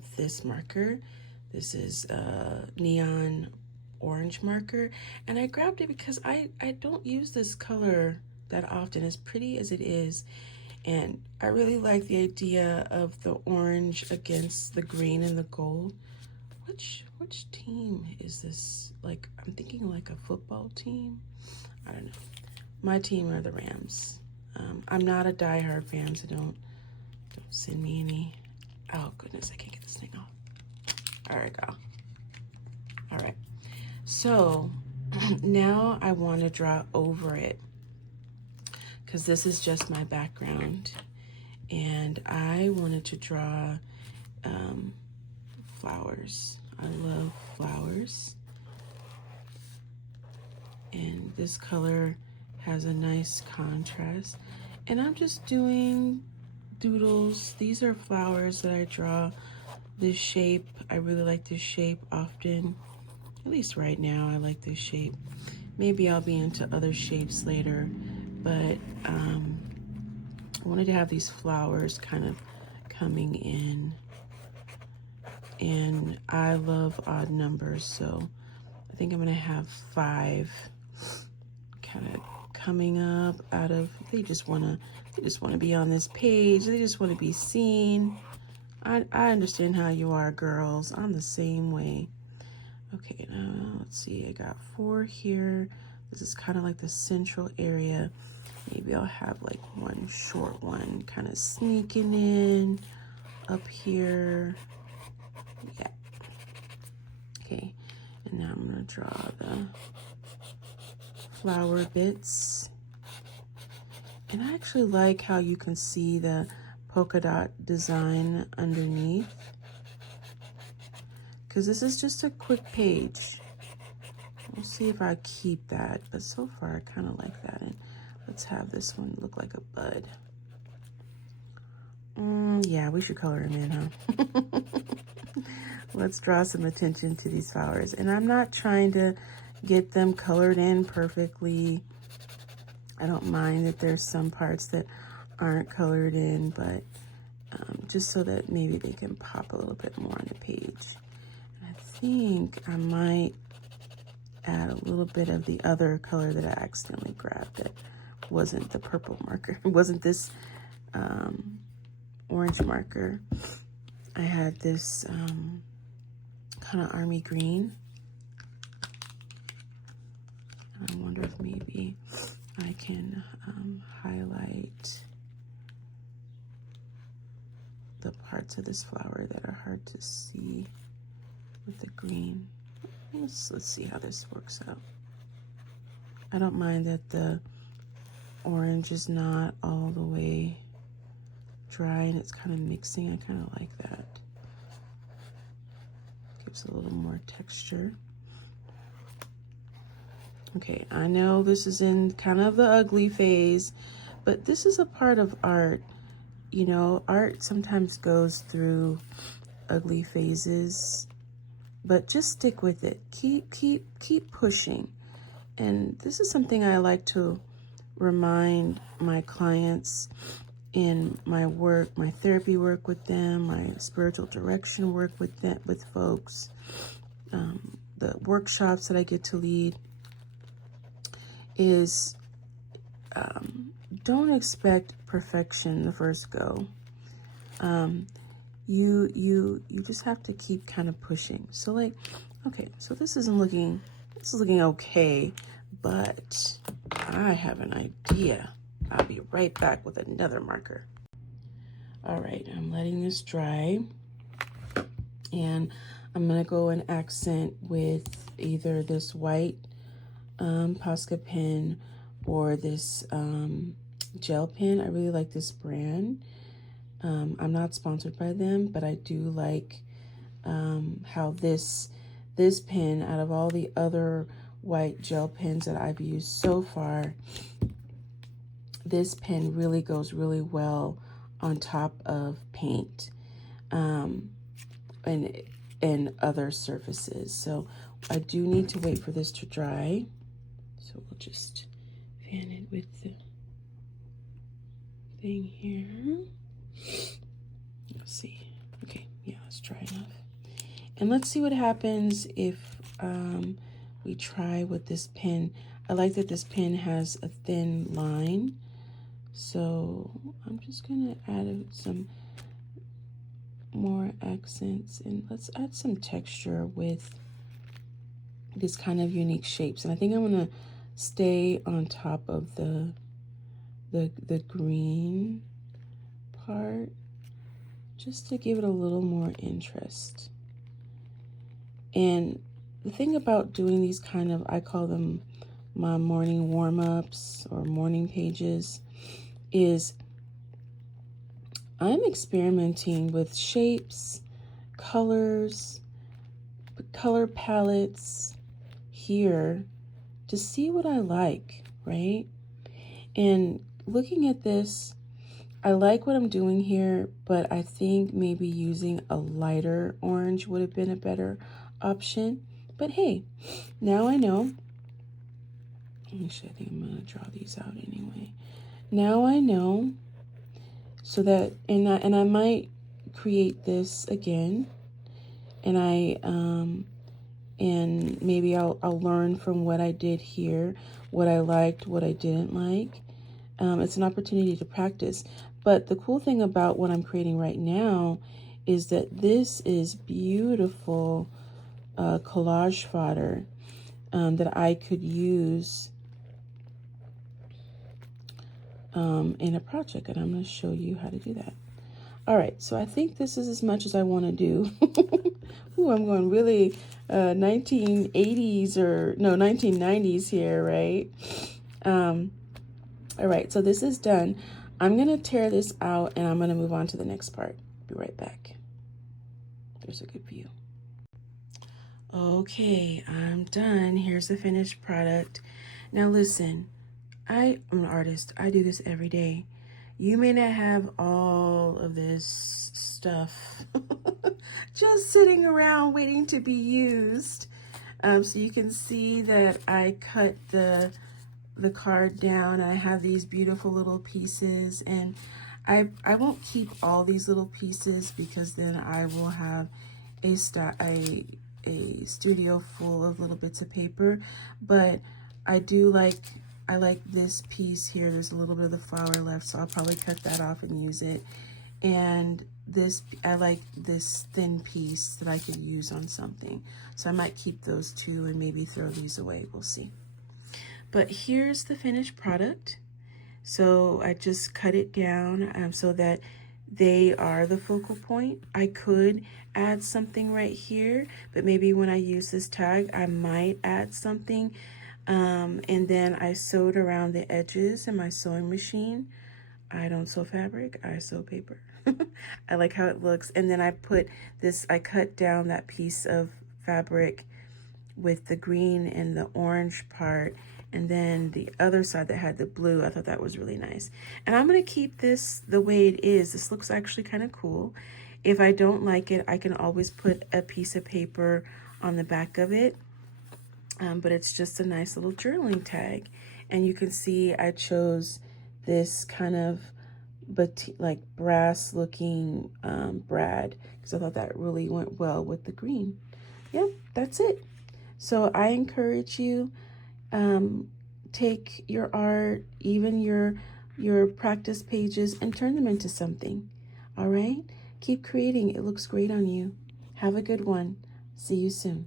have this marker. This is a neon orange marker, and I grabbed it because I don't use this color that often, as pretty as it is. And I really like the idea of the orange against the green and the gold. Which team is this? Like, I'm thinking like a football team. I don't know. My team are the Rams. I'm not a diehard fan, so don't send me any. Oh goodness, I can't get this thing off. All right, girl. All right. So now I want to draw over it, because this is just my background, and I wanted to draw flowers. I love flowers, and this color has a nice contrast, and I'm just doing doodles. These are flowers that I draw. This shape, I really like this shape often, at least right now I like this shape. Maybe I'll be into other shapes later, but I wanted to have these flowers kind of coming in, and I love odd numbers, so I think I'm gonna have 5 kind of coming up out of, they just wanna be on this page, they just wanna be seen. I understand how you are, girls. I'm the same way. Okay, now let's see, I got 4 here. This is kind of like the central area. Maybe I'll have like one short one kind of sneaking in up here. Yeah. Okay, and now I'm gonna draw the flower bits. And I actually like how you can see the polka dot design underneath, because this is just a quick page. We'll see if I keep that, but so far I kind of like that. And let's have this one look like a bud. Yeah, we should color him in, huh? Let's draw some attention to these flowers. And I'm not trying to get them colored in perfectly. I don't mind that there's some parts that aren't colored in, but just so that maybe they can pop a little bit more on the page. And I think I might add a little bit of the other color that I accidentally grabbed that wasn't the purple marker. It wasn't this orange marker. I had this kind of army green. And I wonder if maybe I can highlight the parts of this flower that are hard to see with the green. Let's see how this works out. I don't mind that the orange is not all the way dry and it's kind of mixing. I kind of like that. Gives a little more texture. Okay, I know this is in kind of the ugly phase, but this is a part of art. You know, art sometimes goes through ugly phases, but just stick with it. Keep pushing. And this is something I like to remind my clients in my work, my therapy work with them, my spiritual direction work with them, with folks, the workshops that I get to lead, is don't expect perfection the first go. You just have to keep kind of pushing. So like, okay, so this is looking okay, but I have an idea. I'll be right back with another marker. All right, I'm letting this dry, and I'm gonna go and accent with either this white Posca pen or this gel pen. I really like this brand. I'm not sponsored by them, but I do like how this pen, out of all the other white gel pens that I've used so far, this pen really goes really well on top of paint and other surfaces. So I do need to wait for this to dry. So we'll just fan it with the thing here. Let's see. Okay, yeah, let's try it And let's see what happens if we try with this pen. I like that this pen has a thin line. So I'm just gonna add some more accents, and let's add some texture with this kind of unique shapes. And I think I'm gonna stay on top of the green part just to give it a little more interest. And the thing about doing these kind of, I call them my morning warm-ups or morning pages, is I'm experimenting with shapes, colors, color palettes here to see what I like, right? And looking at this, I like what I'm doing here, but I think maybe using a lighter orange would have been a better option. But hey, now I know. Actually, I think I'm gonna draw these out anyway. Now I know, so that, and I might create this again, and and maybe I'll learn from what I did here, what I liked, what I didn't like. It's an opportunity to practice. But the cool thing about what I'm creating right now is that this is beautiful collage fodder that I could use in a project, and I'm going to show you how to do that. All right, so I think this is as much as I want to do. Ooh, I'm going really 1980s or no 1990s here, right? All right, so this is done. I'm gonna tear this out and I'm gonna move on to the next part. Be right back. There's a good view. Okay, I'm done. Here's the finished product. Now listen, I'm an artist. I do this every day. You may not have all of this stuff just sitting around waiting to be used. So you can see that I cut the card down. I have these beautiful little pieces, and I won't keep all these little pieces because then I will have a studio full of little bits of paper. But I like this piece here. There's a little bit of the flower left, so I'll probably cut that off and use it. And this, I like this thin piece that I could use on something. So I might keep those two and maybe throw these away. We'll see. But here's the finished product. So I just cut it down so that they are the focal point. I could add something right here, but maybe when I use this tag, I might add something. And then I sewed around the edges in my sewing machine. I don't sew fabric, I sew paper. I like how it looks. And then I put this, I cut down that piece of fabric with the green and the orange part, and then the other side that had the blue. I thought that was really nice. And I'm gonna keep this the way it is. This looks actually kind of cool. If I don't like it, I can always put a piece of paper on the back of it. But it's just a nice little journaling tag. And you can see I chose this kind of like brass looking brad because I thought that really went well with the green. Yep, that's it. So I encourage you, take your art, even your practice pages, and turn them into something. All right? Keep creating. It looks great on you. Have a good one. See you soon.